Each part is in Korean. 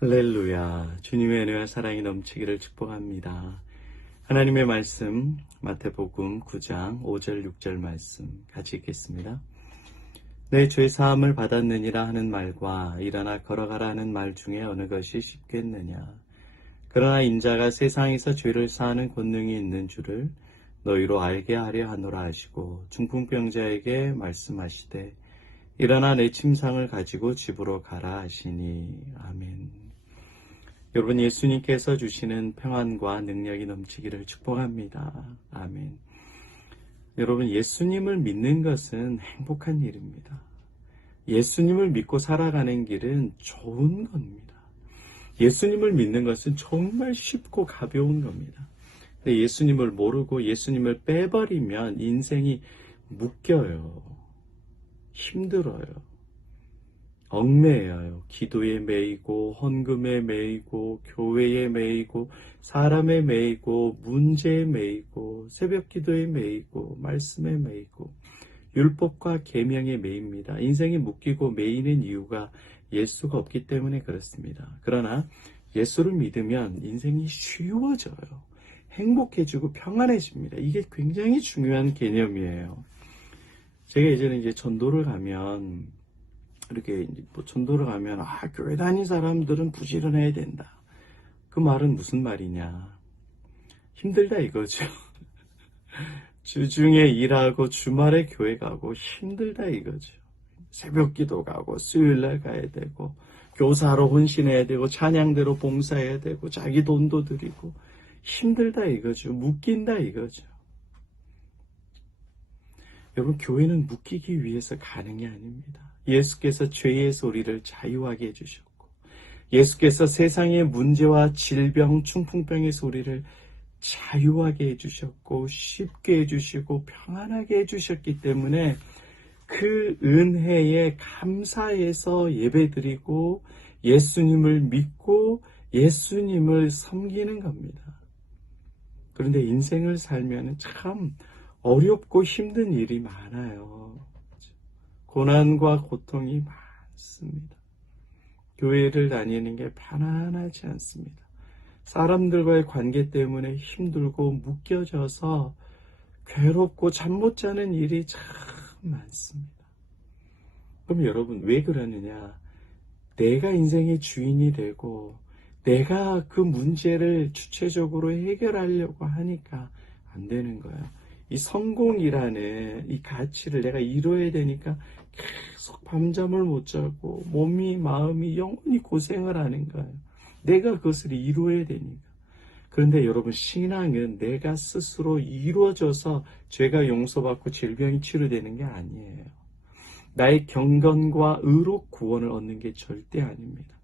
할렐루야. 주님의 은혜와 사랑이 넘치기를 축복합니다. 하나님의 말씀 마태복음 9장 5절 6절 말씀 같이 읽겠습니다. 내 죄 사함을 받았느니라 하는 말과 일어나 걸어가라 하는 말 중에 어느 것이 쉽겠느냐. 그러나 인자가 세상에서 죄를 사하는 권능이 있는 줄을 너희로 알게 하려 하노라 하시고 중풍병자에게 말씀하시되 일어나 내 침상을 가지고 집으로 가라 하시니. 아멘. 여러분, 예수님께서 주시는 평안과 능력이 넘치기를 축복합니다. 아멘. 여러분, 예수님을 믿는 것은 행복한 일입니다. 예수님을 믿고 살아가는 길은 좋은 겁니다. 예수님을 믿는 것은 정말 쉽고 가벼운 겁니다. 근데 예수님을 모르고 예수님을 빼버리면 인생이 묶여요. 힘들어요. 얽매여요. 기도에 매이고 헌금에 매이고 교회에 매이고 사람에 매이고 문제에 매이고 새벽기도에 매이고 말씀에 매이고 율법과 계명에 매입니다. 인생이 묶이고 매이는 이유가 예수가 없기 때문에 그렇습니다. 그러나 예수를 믿으면 인생이 쉬워져요. 행복해지고 평안해집니다. 이게 굉장히 중요한 개념이에요. 제가 예전에 전도를 가면 이렇게 전도를 가면 교회 다닌 사람들은 부지런해야 된다. 그 말은 무슨 말이냐? 힘들다 이거죠. 주중에 일하고 주말에 교회 가고 힘들다 이거죠. 새벽기도 가고 수요일날 가야 되고 교사로 헌신해야 되고 찬양대로 봉사해야 되고 자기 돈도 드리고 힘들다 이거죠. 묶인다 이거죠. 여러분, 교회는 묶이기 위해서 가는 게 아닙니다. 예수께서 죄에서 우리를 자유하게 해주셨고 예수께서 세상의 문제와 질병, 충풍병에서 우리를 자유하게 해주셨고 쉽게 해주시고 평안하게 해주셨기 때문에 그 은혜에 감사해서 예배드리고 예수님을 믿고 예수님을 섬기는 겁니다. 그런데 인생을 살면 참 어렵고 힘든 일이 많아요. 고난과 고통이 많습니다. 교회를 다니는 게 편안하지 않습니다. 사람들과의 관계 때문에 힘들고 묶여져서 괴롭고 잠 못 자는 일이 참 많습니다. 그럼 여러분, 왜 그러느냐? 내가 인생의 주인이 되고 내가 그 문제를 주체적으로 해결하려고 하니까 안 되는 거예요. 이 성공이라는 이 가치를 내가 이루어야 되니까 계속 밤잠을 못 자고 몸이 마음이 영원히 고생을 하는 거예요. 내가 그것을 이루어야 되니까. 그런데 여러분, 신앙은 내가 스스로 이루어져서 죄가 용서받고 질병이 치료되는 게 아니에요. 나의 경건과 의로 구원을 얻는 게 절대 아닙니다.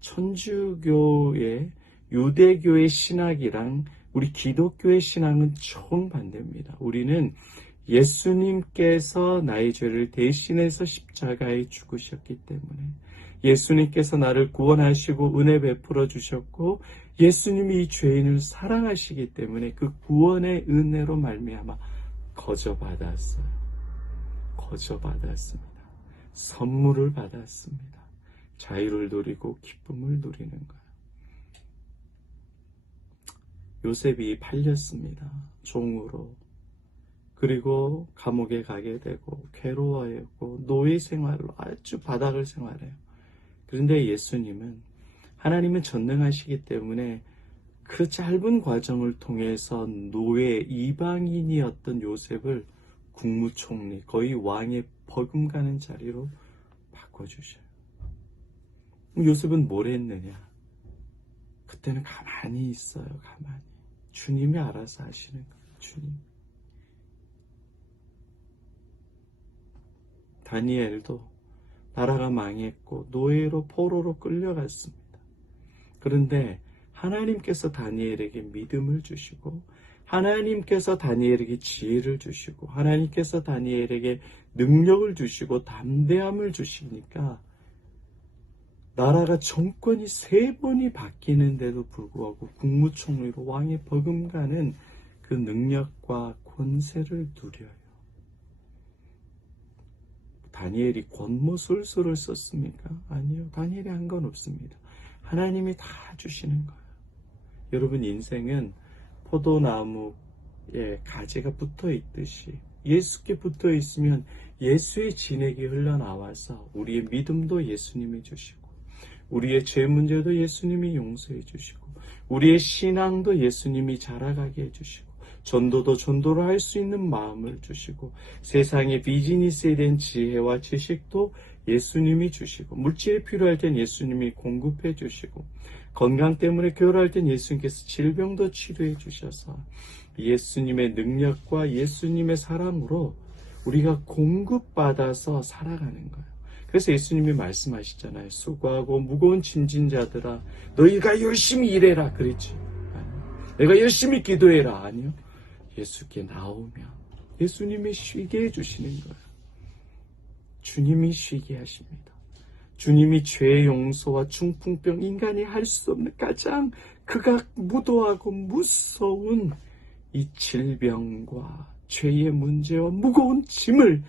천주교의 유대교의 신학이랑 우리 기독교의 신앙은 정반대입니다. 우리는 예수님께서 나의 죄를 대신해서 십자가에 죽으셨기 때문에 예수님께서 나를 구원하시고 은혜 베풀어 주셨고 예수님이 이 죄인을 사랑하시기 때문에 그 구원의 은혜로 말미암아 거저받았어요. 거저받았습니다. 선물을 받았습니다. 자유를 누리고 기쁨을 누리는 거예요. 요셉이 팔렸습니다. 종으로. 그리고 감옥에 가게 되고 괴로워했고 노예 생활로 아주 바닥을 생활해요. 그런데 예수님은, 하나님은 전능하시기 때문에 그 짧은 과정을 통해서 노예 이방인이었던 요셉을 국무총리, 거의 왕의 버금가는 자리로 바꿔주셔요. 요셉은 뭘 했느냐? 그때는 가만히 있어요. 가만히. 주님이 알아서 하시는 거예요. 주님. 다니엘도 나라가 망했고 노예로 포로로 끌려갔습니다. 그런데 하나님께서 다니엘에게 믿음을 주시고 하나님께서 다니엘에게 지혜를 주시고 하나님께서 다니엘에게 능력을 주시고 담대함을 주시니까 나라가 정권이 3번이 바뀌는데도 불구하고 국무총리로 왕의 버금가는 그 능력과 권세를 누려요. 다니엘이 권모술수를 썼습니까? 아니요. 다니엘이 한 건 없습니다. 하나님이 다 주시는 거예요. 여러분, 인생은 포도나무에 가지가 붙어 있듯이 예수께 붙어 있으면 예수의 진액이 흘러나와서 우리의 믿음도 예수님이 주시고, 우리의 죄 문제도 예수님이 용서해 주시고, 우리의 신앙도 예수님이 자라가게 해주시고, 전도도 전도를 할 수 있는 마음을 주시고, 세상의 비즈니스에 대한 지혜와 지식도 예수님이 주시고, 물질이 필요할 땐 예수님이 공급해 주시고, 건강 때문에 괴로워할 땐 예수님께서 질병도 치료해 주셔서 예수님의 능력과 예수님의 사랑으로 우리가 공급받아서 살아가는 거예요. 그래서 예수님이 말씀하시잖아요. 수고하고 무거운 짐진 자들아, 너희가 열심히 일해라. 그랬지. 내가 열심히 기도해라. 아니요. 예수께 나오면 예수님이 쉬게 해주시는 거예요. 주님이 쉬게 하십니다. 주님이 죄 용서와 중풍병, 인간이 할 수 없는 가장 극악무도하고 무서운 이 질병과 죄의 문제와 무거운 짐을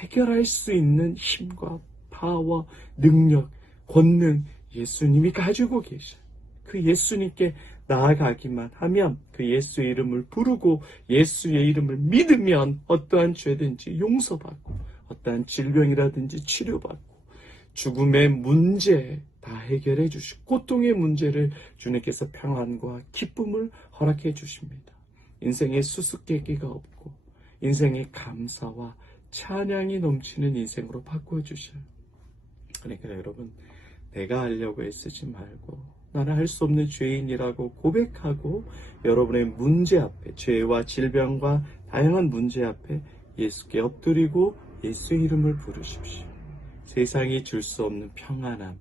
해결할 수 있는 힘과 파워, 능력, 권능 예수님이 가지고 계셔요. 그 예수님께 나아가기만 하면, 그 예수의 이름을 부르고 예수의 이름을 믿으면 어떠한 죄든지 용서받고, 어떠한 질병이라든지 치료받고, 죽음의 문제 다 해결해 주시고, 고통의 문제를 주님께서 평안과 기쁨을 허락해 주십니다. 인생에 수수께끼가 없고 인생에 감사와 찬양이 넘치는 인생으로 바꿔주셔요. 그러니까 여러분, 내가 하려고 애쓰지 말고 나는 할 수 없는 죄인이라고 고백하고, 여러분의 문제 앞에, 죄와 질병과 다양한 문제 앞에 예수께 엎드리고 예수의 이름을 부르십시오. 세상이 줄 수 없는 평안함,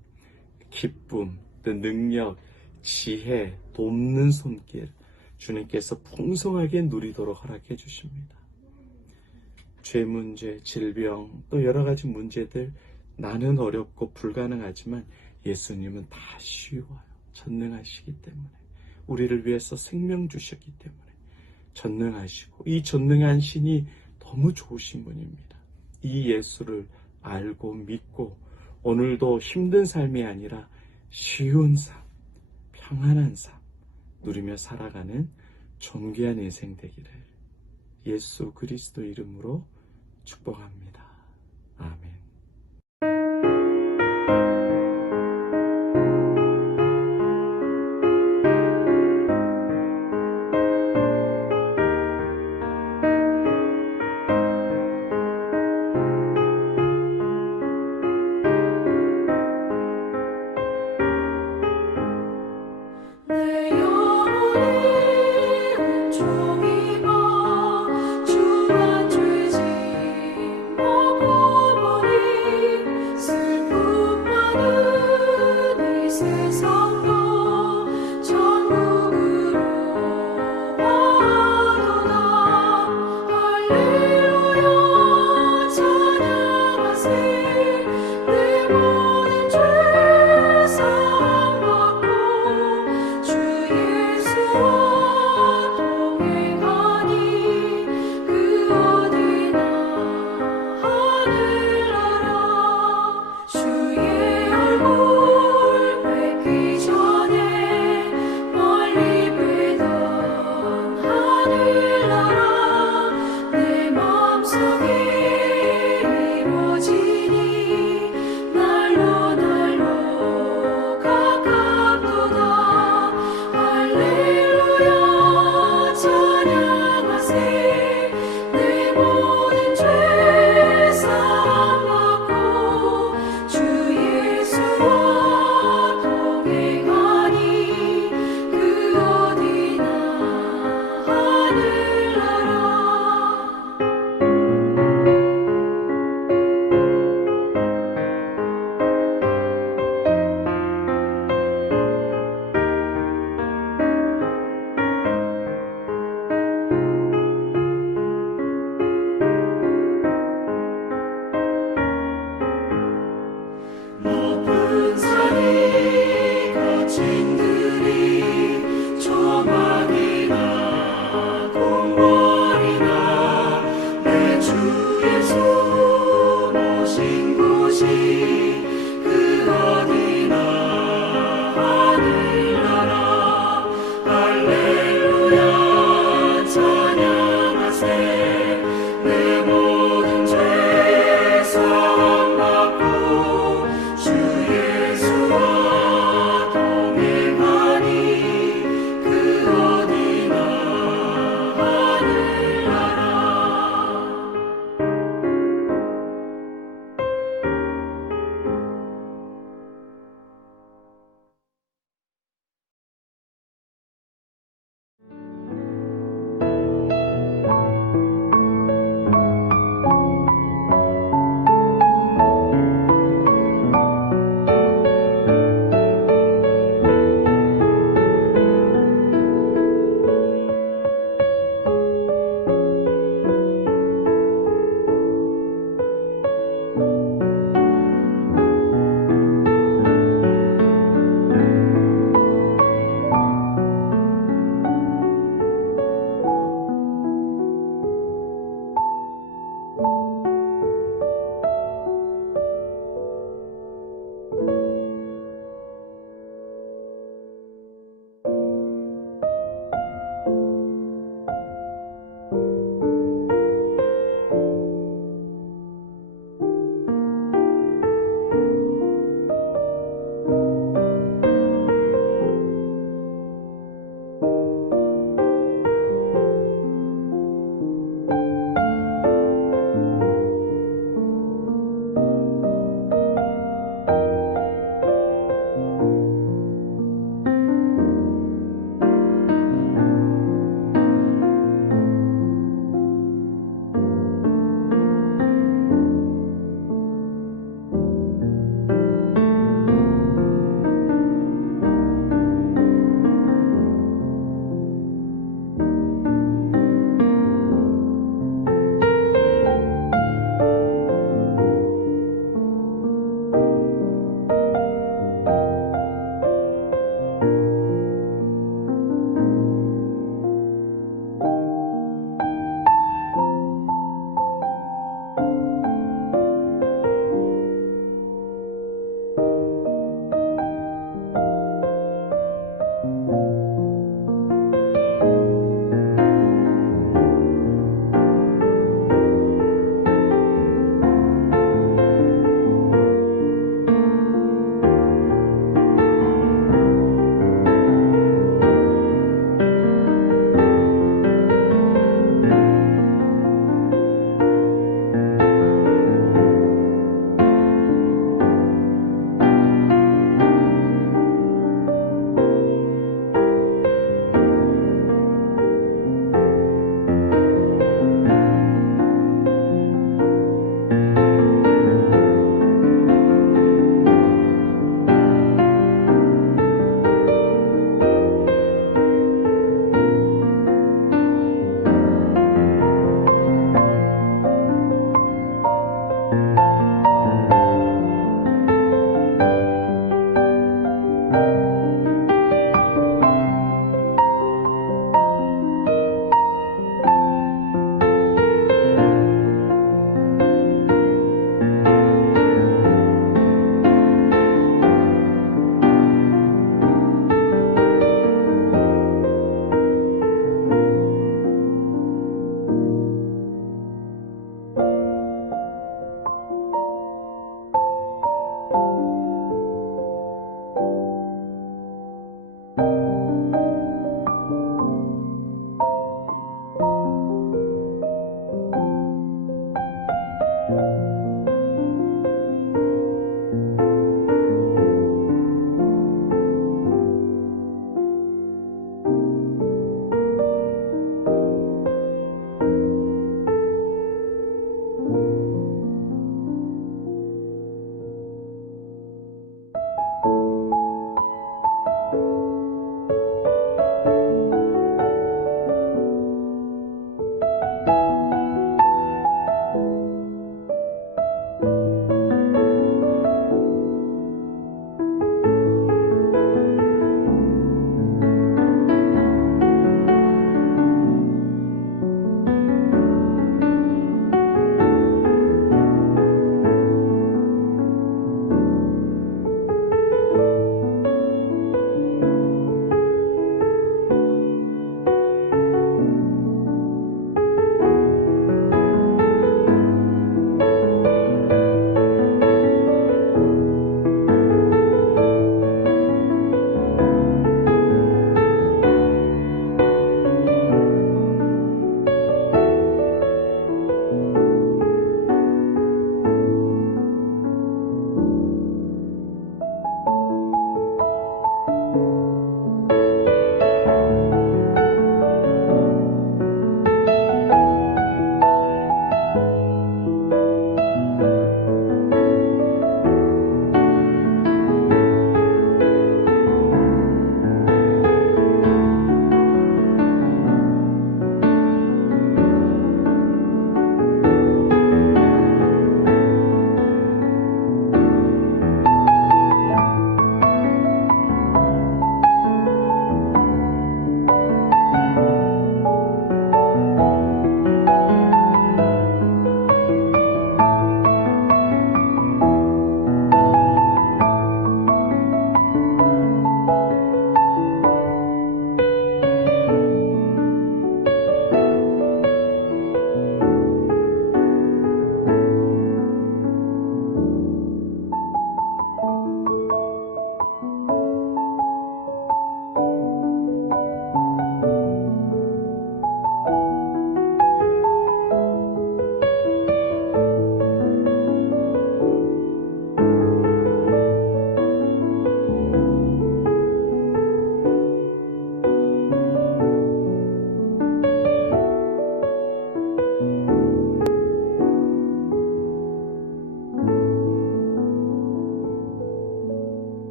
기쁨, 또 능력, 지혜, 돕는 손길 주님께서 풍성하게 누리도록 허락해 주십니다. 죄 문제, 질병, 또 여러 가지 문제들, 나는 어렵고 불가능하지만 예수님은 다 쉬워요. 전능하시기 때문에, 우리를 위해서 생명 주셨기 때문에 전능하시고, 이 전능한 신이 너무 좋으신 분입니다. 이 예수를 알고 믿고 오늘도 힘든 삶이 아니라 쉬운 삶, 평안한 삶 누리며 살아가는 존귀한 인생 되기를 예수 그리스도 이름으로 축복합니다.